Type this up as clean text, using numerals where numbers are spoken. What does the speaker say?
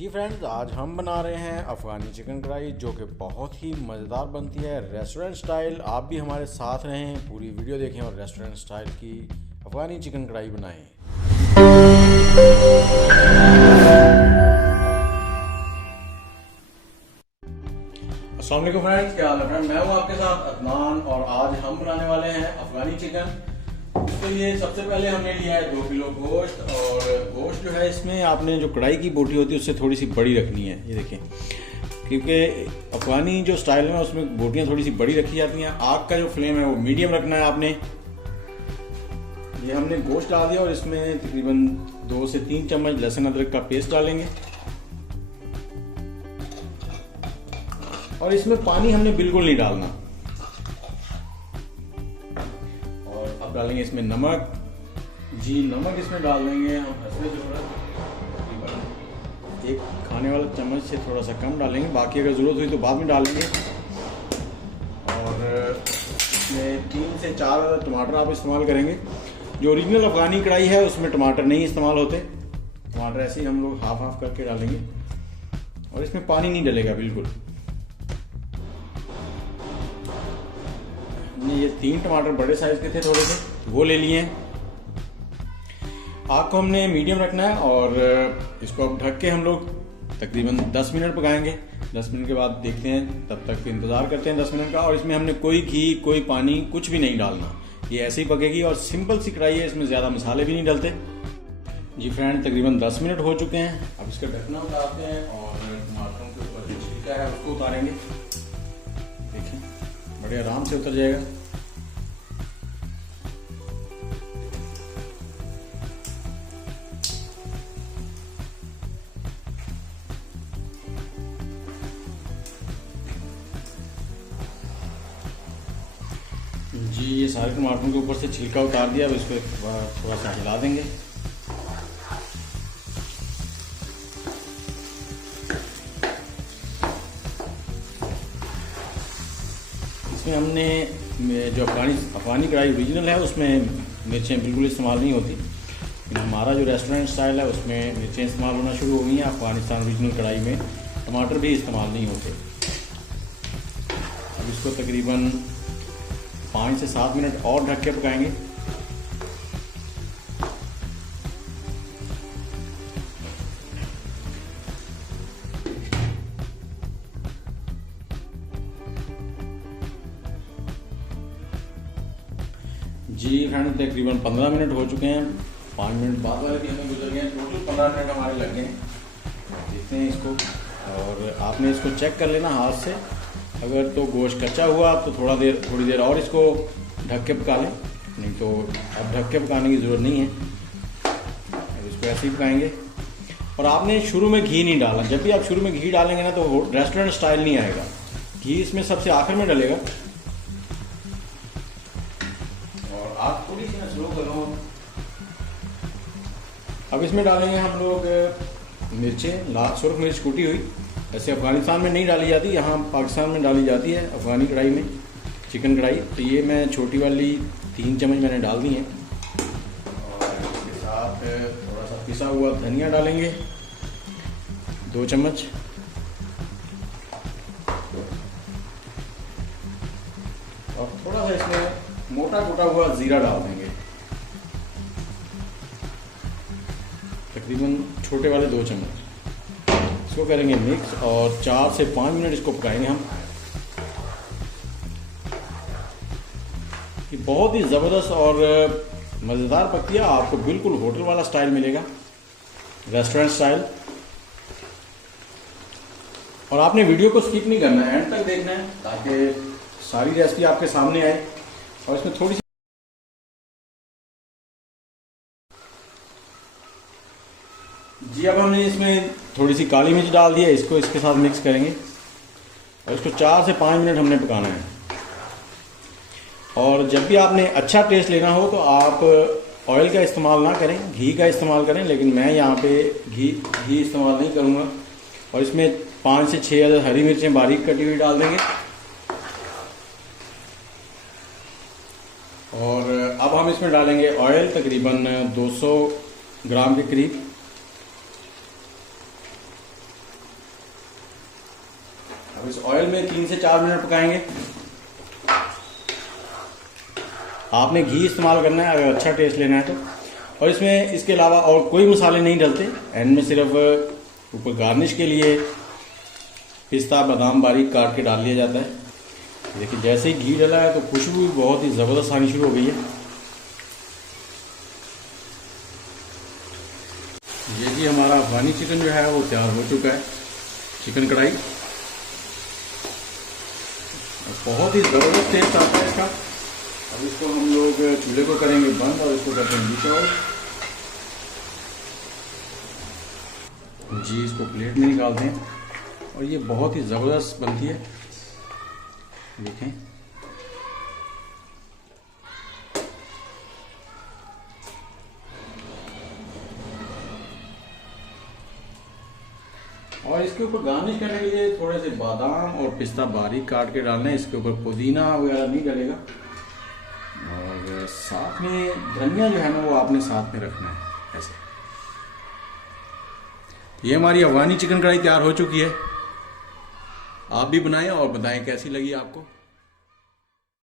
जी friends, आज हम बना रहे हैं अफ़गानी चिकन कढ़ाई जो कि बहुत ही मज़ेदार बनती है रेस्टोरेंट स्टाइल। आप भी हमारे साथ रहें, पूरी वीडियो देखें और रेस्टोरेंट स्टाइल की अफ़गानी चिकन कढ़ाई बनाएं। अस्सलाम वालेकुम फ्रेंड्स, क्या हाल है फ्रेंड? मैं हूं आपके साथ अदनान और आज हम बनाने वाले हैं अफ़गानी चिकन। इसके लिए सबसे पहले हमने लिया है 2 किलो गोश्त। और गोश्त जो है इसमें आपने जो कढ़ाई की बोटी होती है उससे थोड़ी सी बड़ी रखनी है, ये देखें, क्योंकि अफ़गानी जो स्टाइल है उसमें बोटियाँ थोड़ी सी बड़ी रखी जाती हैं। आग का जो फ्लेम है वो मीडियम रखना है आपने। ये हमने गोश्त डाल दिया और इसमें तकरीबन 2 से 3 चम्मच लहसुन अदरक का पेस्ट डालेंगे और इसमें पानी हमने बिल्कुल नहीं डालना। और अब डालेंगे इसमें नमक। जी, नमक इसमें डाल देंगे हम एक खाने वाला चम्मच से थोड़ा सा कम डालेंगे, बाकी अगर ज़रूरत हुई तो बाद में डालेंगे। और इसमें 3 से 4 टमाटर आप इस्तेमाल करेंगे। जो ओरिजिनल अफ़गानी कढ़ाई है उसमें टमाटर नहीं इस्तेमाल होते, टमाटर ऐसे ही हम लोग हाफ हाफ करके डालेंगे और इसमें पानी नहीं डलेगा बिल्कुल। ये 3 टमाटर बड़े साइज के थे थोड़े से, वो ले लिए हैं। आग को हमने मीडियम रखना है और इसको अब ढक के हम लोग तकरीबन 10 मिनट पकाएंगे। 10 मिनट के बाद देखते हैं, तब तक इंतज़ार करते हैं 10 मिनट का। और इसमें हमने कोई घी कोई पानी कुछ भी नहीं डालना, ये ऐसे ही पकेगी और सिंपल सी कढ़ाई है, इसमें ज़्यादा मसाले भी नहीं डलते। जी फ्रेंड, तकरीबन 10 मिनट हो चुके हैं। अब इसका ढकना उतारते हैं और टमाटरों के ऊपर जो छिलका है उसको उतारेंगे। देखिए, बड़े आराम से उतर जाएगा। जी, ये सारे टमाटरों के ऊपर से छिलका उतार दिया। अब इसको थोड़ा सा हिला देंगे। इसमें हमने जो अफ़गानी कढ़ाई ओरिजिनल है उसमें मिर्चें बिल्कुल इस्तेमाल नहीं होती, लेकिन हमारा जो रेस्टोरेंट स्टाइल है उसमें मिर्चें इस्तेमाल होना शुरू हो गई हैं। अफ़गानिस्तान ओरिजिनल कढ़ाई में टमाटर भी इस्तेमाल नहीं होते। अब इसको तकरीबन 5 से 7 मिनट और ढक के पकाएंगे। जी फ्रेंड, तकरीबन 15 मिनट हो चुके हैं। 5 मिनट बाद वाले भी हमें गुजर गए हैं, टोटल 15 मिनट हमारे लग गए हैं। देखते हैं इसको, और आपने इसको चेक कर लेना हाथ से। अगर तो गोश्त कच्चा हुआ तो थोड़ी देर और इसको ढक के पका लें, नहीं तो अब ढक के पकाने की ज़रूरत नहीं है। अब इसको ऐसे ही पकाएंगे। और आपने शुरू में घी नहीं डालना। जब भी आप शुरू में घी डालेंगे ना तो रेस्टोरेंट स्टाइल नहीं आएगा। घी इसमें सबसे आखिर में डलेगा। और आप थोड़ी सी स्लो करो। अब इसमें डालेंगे हम लोग मिर्चें, सुरख मिर्च कूटी हुई। ऐसे अफ़गानिस्तान में नहीं डाली जाती, यहाँ पाकिस्तान में डाली जाती है अफ़गानी कढ़ाई में, चिकन कढ़ाई। तो ये मैं छोटी वाली 3 चम्मच मैंने डाल दी हैं। और इसके साथ थोड़ा सा पिसा हुआ धनिया डालेंगे, 2 चम्मच। और थोड़ा सा इसमें मोटा कूटा हुआ ज़ीरा डाल देंगे, तकरीबन छोटे वाले 2 चम्मच। इसको करेंगे मिक्स और 4 से 5 मिनट इसको पकाएंगे हम। ये बहुत ही ज़बरदस्त और मज़ेदार पकती है, आपको बिल्कुल होटल वाला स्टाइल मिलेगा, रेस्टोरेंट स्टाइल। और आपने वीडियो को स्किप नहीं करना है, एंड तक देखना है ताकि सारी रेसिपी आपके सामने आए। और इसमें थोड़ी सी जी, अब हमने इसमें थोड़ी सी काली मिर्च डाल दी है, इसको इसके साथ मिक्स करेंगे और इसको 4 से 5 मिनट हमने पकाना है। और जब भी आपने अच्छा टेस्ट लेना हो तो आप ऑयल का इस्तेमाल ना करें, घी का इस्तेमाल करें। लेकिन मैं यहाँ पे घी इस्तेमाल नहीं करूँगा। और इसमें 5 से 6 हरी मिर्चें बारीक कटी हुई डाल देंगे। और अब हम इसमें डालेंगे ऑयल, तकरीबन 200 ग्राम के करीब। अब इस ऑयल में 3 से 4 मिनट पकाएंगे। आपने घी इस्तेमाल करना है अगर अच्छा टेस्ट लेना है तो। और इसमें इसके अलावा और कोई मसाले नहीं डलते। एंड में सिर्फ ऊपर गार्निश के लिए पिस्ता बादाम बारीक काट के डाल लिया जाता है। देखिए जैसे ही घी डला है तो खुशबू बहुत ही ज़बरदस्त आनी शुरू हो गई है। ये जी हमारा अफगानी चिकन जो है वो तैयार हो चुका है। चिकन कढ़ाई बहुत ही ज़बरदस्त टेस्ट आता है इसका। अब इसको हम लोग चूल्हे को करेंगे बंद और इसको करते हैं नीचे ऑयल। जी इसको प्लेट में निकालते हैं और ये बहुत ही ज़बरदस्त बनती है। देखें और इसके ऊपर गार्निश करने के लिए थोड़े से बादाम और पिस्ता बारीक काट के डालना है। इसके ऊपर पुदीना वगैरह नहीं डलेगा। और साथ में धनिया जो है ना वो आपने साथ में रखना है ऐसे। ये हमारी अफगानी चिकन कढ़ाई तैयार हो चुकी है। आप भी बनाएं और बताएं कैसी लगी आपको।